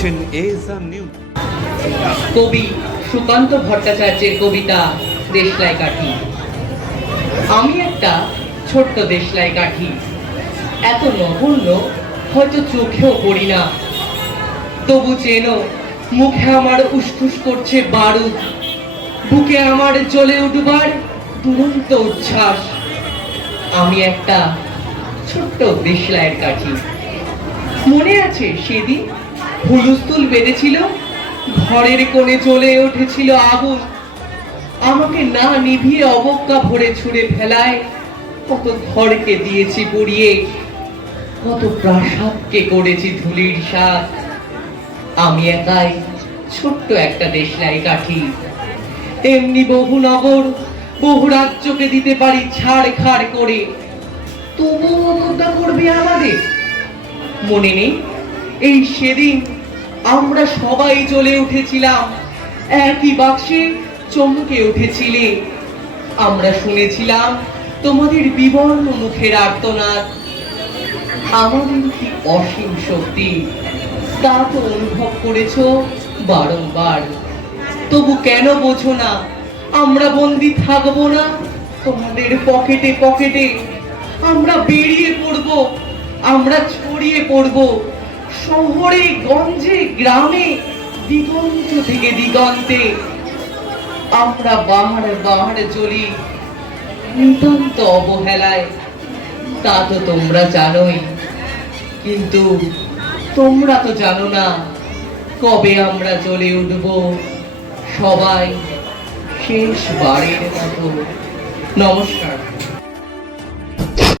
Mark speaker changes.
Speaker 1: দেখছেন ASR news.
Speaker 2: কবি সুকান্ত ভট্টাচার্যের কবিতা দেশলাই কাঠি। আমি একটা ছোট্ট দেশলাই কাঠি। এত নগণ্য, হয়তো চোখেও পড়ি না। তবু চেনো, মুখে আমার উসখুস করছে বারুদ। বুকে আমার জ্বলে উঠবার দুরন্ত উচ্ছ্বাস। আমি একটা ছোট্ট দেশলাইয়ের কাঠি। মনে আছে সেদিন হুলুস্থুল বেঁধেছিল, ঘরের কোণে চলে উঠেছিল আগুন। আমাকে না নিভিয়ে অবজ্ঞা ভরে ছুঁড়ে ফেলায়, কত ঘরকে দিয়েছি পুড়িয়ে, কত প্রাসাদকে করেছি ধুলির সাথ আমি একাই ছোট্ট একটা দেশলাই কাঠি। এমনি বহু নগর, বহু রাজ্যকে দিতে পারি ছাড় খাড় করে। তবুও অবজ্ঞা করবে আমাদের? মনে নেই? এই সেদিন আমরা সবাই জ্বলে উঠেছিলাম। একই বাক্সে চমকে উঠেছিলে। আমরা শুনেছিলাম তোমাদের বিবর্ণ মুখের আর্তনাদ। আমাদের কি অসীম শক্তি? তা তো অনুভব করেছ বারংবার। তবু কেন বোঝো না, আমরা বন্দি থাকব না? তোমাদের পকেটে পকেটে আমরা বেরিয়ে পড়ব, আমরা ছড়িয়ে পড়ব। শহরে, গঞ্জে, গ্রামে, দিগন্ত থেকে দিগন্তে আমরা বাহার বাহার চলি নিতান্ত অবহেলায়। তা তো তোমরা জানোই। কিন্তু তোমরা তো জানো না কবে আমরা জ্বলে উঠব। সবাই শেষবারের মতো। নমস্কার।